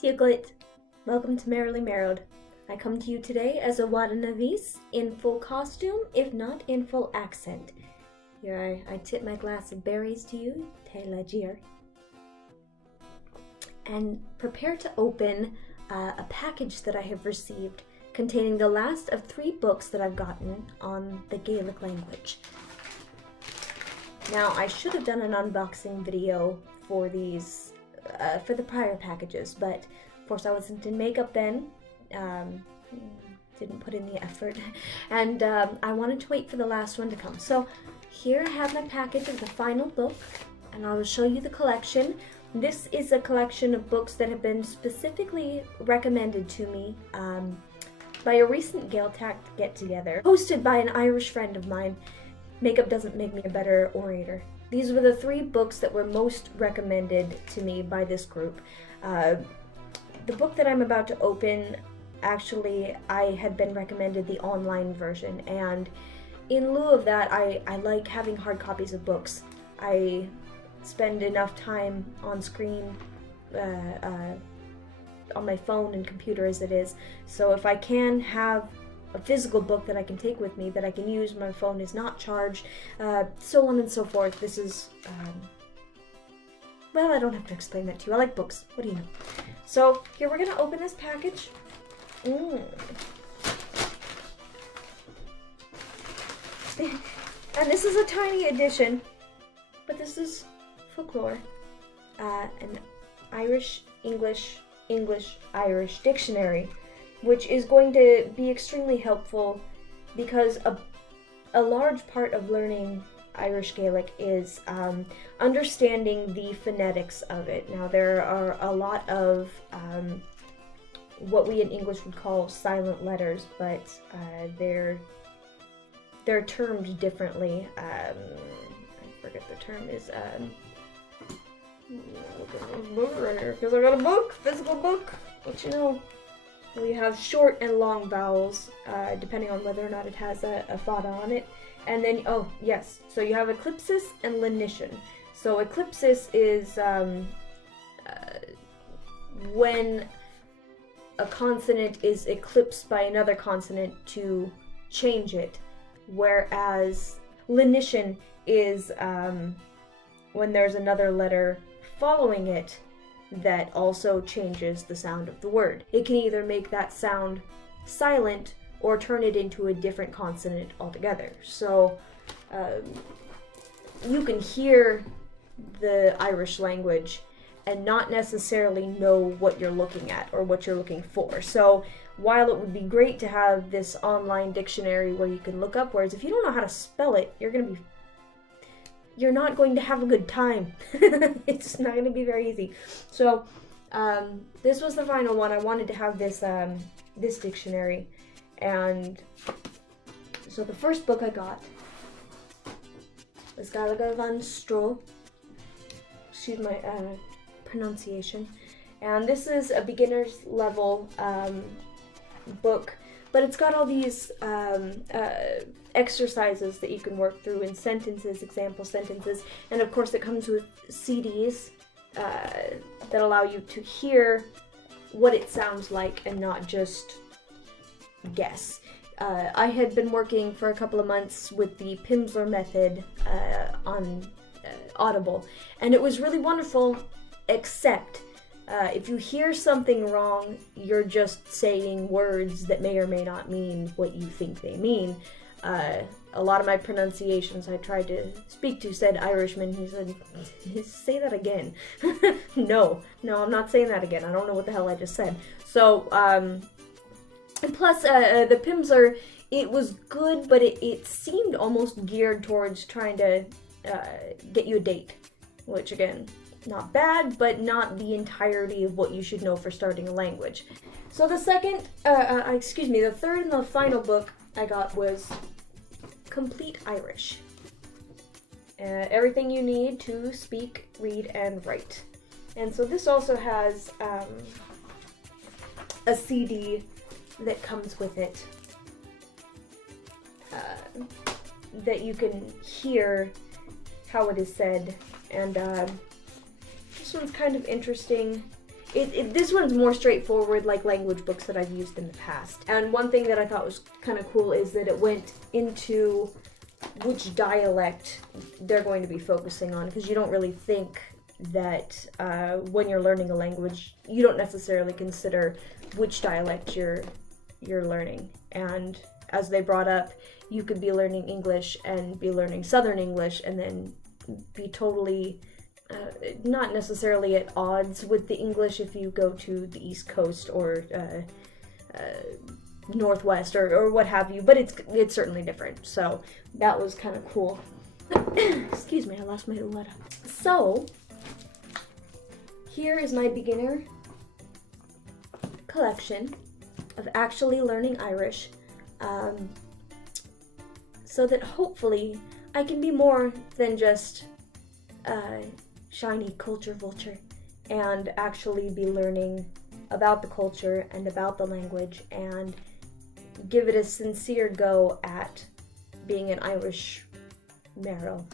Tiglit. Welcome to Merrily Merrowed. I come to you today as a Wadanavis in full costume, if not in full accent. Here I tip my glass of berries to you, Te Lagir, and prepare to open a package that I have received containing the last of 3 books that I've gotten on the Gaelic language. Now, I should have done an unboxing video for these, for the prior packages, but of course I wasn't in makeup then, didn't put in the effort, and I wanted to wait for the last one to come. So here I have my package of the final book, and I will show you the collection. This is a collection of books that have been specifically recommended to me by a recent Gaeltacht get-together, hosted by an Irish friend of mine. Makeup doesn't make me a better orator. These were the 3 books that were most recommended to me by this group. The book that I'm about to open, actually, I had been recommended the online version, and in lieu of that, I like having hard copies of books. I spend enough time on screen, on my phone and computer as it is, so if I can have a physical book that I can take with me, that I can use, my phone is not charged, so on and so forth. This is, well, I don't have to explain that to you. I like books. What do you know? So, here we're going to open this package. And this is a tiny edition, but this is Focloir, an Irish, English, Irish dictionary, which is going to be extremely helpful because a large part of learning Irish Gaelic is understanding the phonetics of it. Now, there are a lot of what we in English would call silent letters, but they're termed differently. I forget the term is. Look at this book right here, because I got a book, physical book. But you know, we have short and long vowels, depending on whether or not it has a fada on it. And then, oh yes, so you have eclipsis and lenition. So eclipsis is when a consonant is eclipsed by another consonant to change it, whereas lenition is when there's another letter following it that also changes the sound of the word. It can either make that sound silent or turn it into a different consonant altogether. So you can hear the Irish language and not necessarily know what you're looking at or what you're looking for. So while it would be great to have this online dictionary where you can look up words, if you don't know how to spell it, you're not going to have a good time. It's not going to be very easy. So this was the final one. I wanted to have this this dictionary, and so the first book I got was Gallagher van Stro. Excuse my pronunciation. And this is a beginner's level book, but it's got all these exercises that you can work through in sentences, example sentences, and of course it comes with CDs that allow you to hear what it sounds like and not just guess. I had been working for a couple of months with the Pimsleur method on Audible, and it was really wonderful, except if you hear something wrong, you're just saying words that may or may not mean what you think they mean. A lot of my pronunciations I tried to speak to said Irishman. He said, say that again. No, I'm not saying that again. I don't know what the hell I just said. So, and plus, the Pimsleur, it was good, but it seemed almost geared towards trying to get you a date, which again, not bad, but not the entirety of what you should know for starting a language. So the the third and the final book I got was Complete Irish. Everything you need to speak, read, and write. And so this also has a CD that comes with it that you can hear how it is said. And this one's kind of interesting. This one's more straightforward, like language books that I've used in the past. And one thing that I thought was kind of cool is that it went into which dialect they're going to be focusing on, because you don't really think that when you're learning a language, you don't necessarily consider which dialect you're learning. And as they brought up, you could be learning English and be learning Southern English and then be totally not necessarily at odds with the English if you go to the East Coast or Northwest or what have you, but it's certainly different. So that was kind of cool. Excuse me, I lost my letter. So here is my beginner collection of actually learning Irish, so that hopefully I can be more than just shiny culture vulture and actually be learning about the culture and about the language and give it a sincere go at being an Irish Merrow.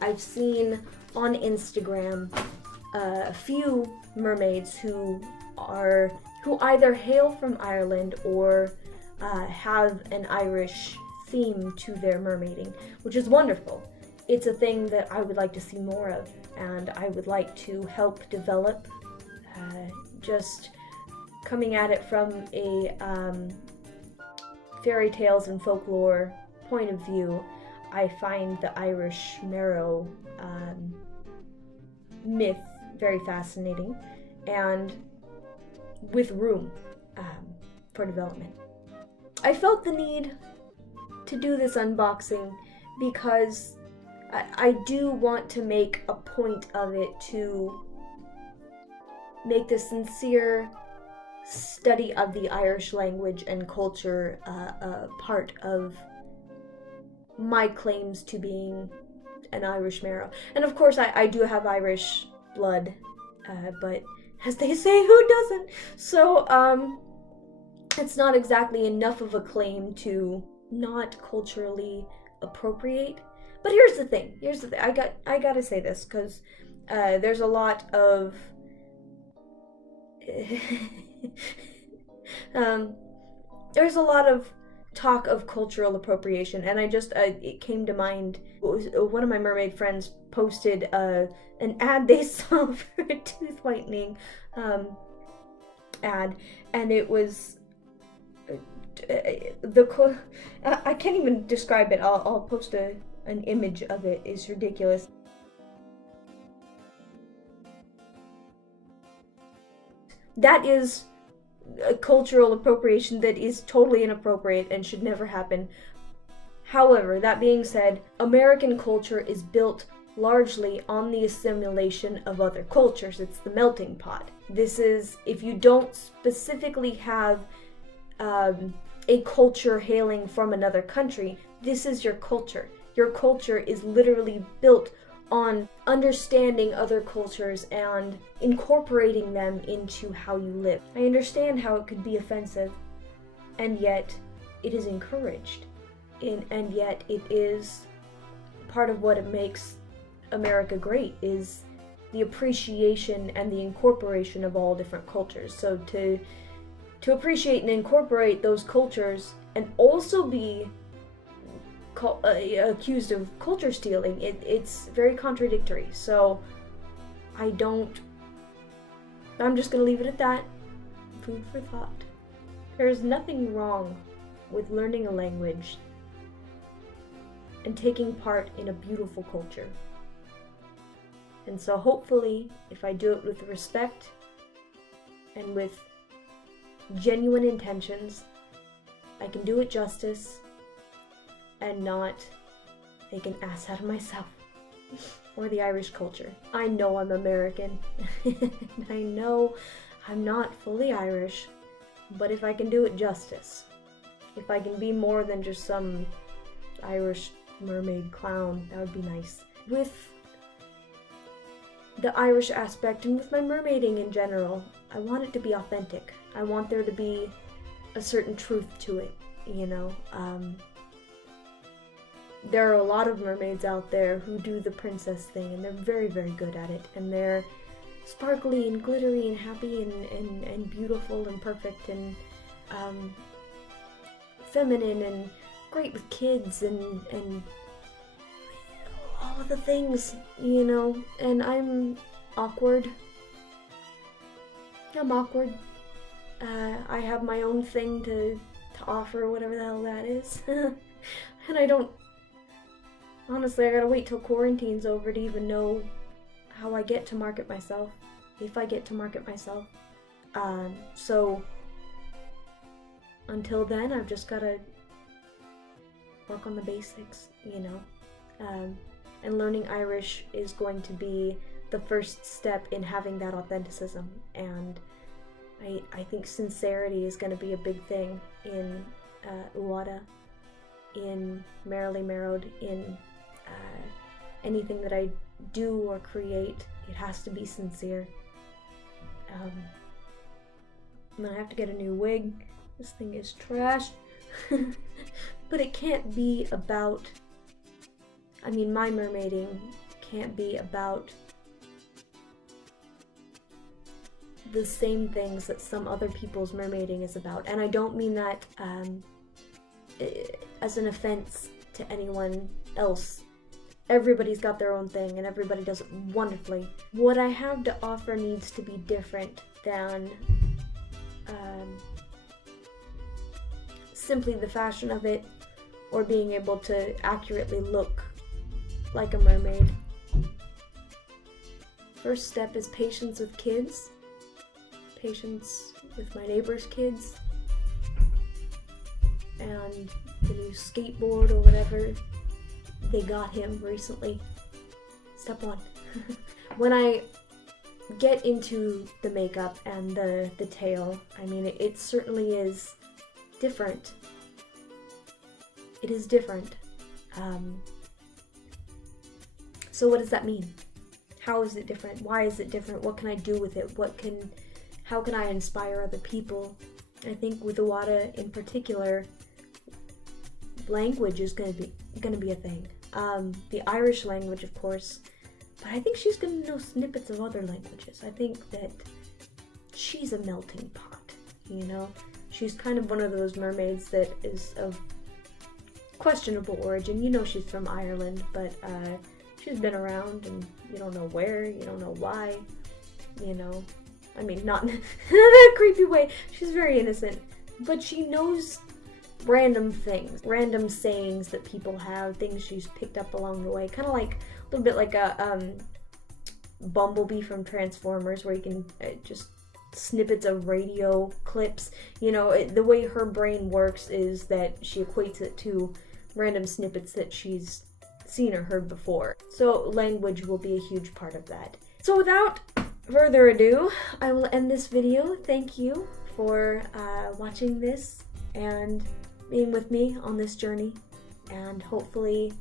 I've seen on Instagram a few mermaids who either hail from Ireland or have an Irish theme to their mermaiding, which is wonderful. It's a thing that I would like to see more of, and I would like to help develop. Just coming at it from a fairy tales and folklore point of view, I find the Irish Merrow myth very fascinating and with room for development. I felt the need to do this unboxing because I do want to make a point of it to make the sincere study of the Irish language and culture a part of my claims to being an Irish Merrow. And of course I do have Irish blood, but as they say, who doesn't? So it's not exactly enough of a claim to not culturally appropriate. But here's the thing. I gotta say this because there's a lot of there's a lot of talk of cultural appropriation, and it came to mind. One of my mermaid friends posted an ad they saw for a tooth whitening ad, and it was I can't even describe it. I'll post an image of it. It's ridiculous. That is a cultural appropriation that is totally inappropriate and should never happen. However, that being said, American culture is built largely on the assimilation of other cultures. It's the melting pot. This is, if you don't specifically have a culture hailing from another country, this is your culture. Your culture is literally built on understanding other cultures and incorporating them into how you live. I understand how it could be offensive, and yet it is encouraged. And yet it is part of what it makes America great, is the appreciation and the incorporation of all different cultures. So to appreciate and incorporate those cultures and also be accused of culture stealing, it's very contradictory. So I'm just gonna leave it at that. Food for thought. There's nothing wrong with learning a language and taking part in a beautiful culture. And so hopefully, if I do it with respect and with genuine intentions, I can do it justice and not make an ass out of myself or the Irish culture. I know I'm American, and I know I'm not fully Irish, but if I can do it justice, if I can be more than just some Irish mermaid clown, that would be nice. With the Irish aspect and with my mermaiding in general, I want it to be authentic. I want there to be a certain truth to it, you know. There are a lot of mermaids out there who do the princess thing, and they're very, very good at it, and they're sparkly and glittery and happy and beautiful and perfect and feminine and great with kids and all of the things, you know. And I'm awkward. I'm awkward. I have my own thing to offer, whatever the hell that is. And I don't... Honestly, I gotta wait till quarantine's over to even know how I get to market myself. If I get to market myself. So... Until then, I've just gotta work on the basics, you know. And learning Irish is going to be the first step in having that authenticism. And I think sincerity is going to be a big thing in Uada, in Merrily Merrowed, in anything that I do or create. It has to be sincere. I'm gonna have to get a new wig. This thing is trash. But it can't be about... I mean, my mermaiding can't be about the same things that some other people's mermaiding is about. And I don't mean that as an offense to anyone else. Everybody's got their own thing and everybody does it wonderfully. What I have to offer needs to be different than simply the fashion of it or being able to accurately look like a mermaid. First step is patience with kids. Patience with my neighbor's kids. And the new skateboard or whatever they got him recently. Step one. When I get into the makeup and the tail, I mean, it certainly is different. It is different. So what does that mean? How is it different? Why is it different? What can I do with it? How can I inspire other people? I think with Uada in particular, language is gonna be a thing. The Irish language, of course, but I think she's gonna know snippets of other languages. I think that she's a melting pot, you know? She's kind of one of those mermaids that is of questionable origin. You know she's from Ireland, but she's been around and you don't know where, you don't know why, you know. I mean, not in a creepy way. She's very innocent, but she knows random things, random sayings that people have, things she's picked up along the way. Kind of like, a little bit like a Bumblebee from Transformers, where you can just snippets of radio clips. You know, the way her brain works is that she equates it to random snippets that she's seen or heard before. So language will be a huge part of that. So without further ado, I will end this video. Thank you for watching this and being with me on this journey, and hopefully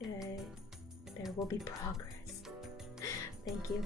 there will be progress. Thank you.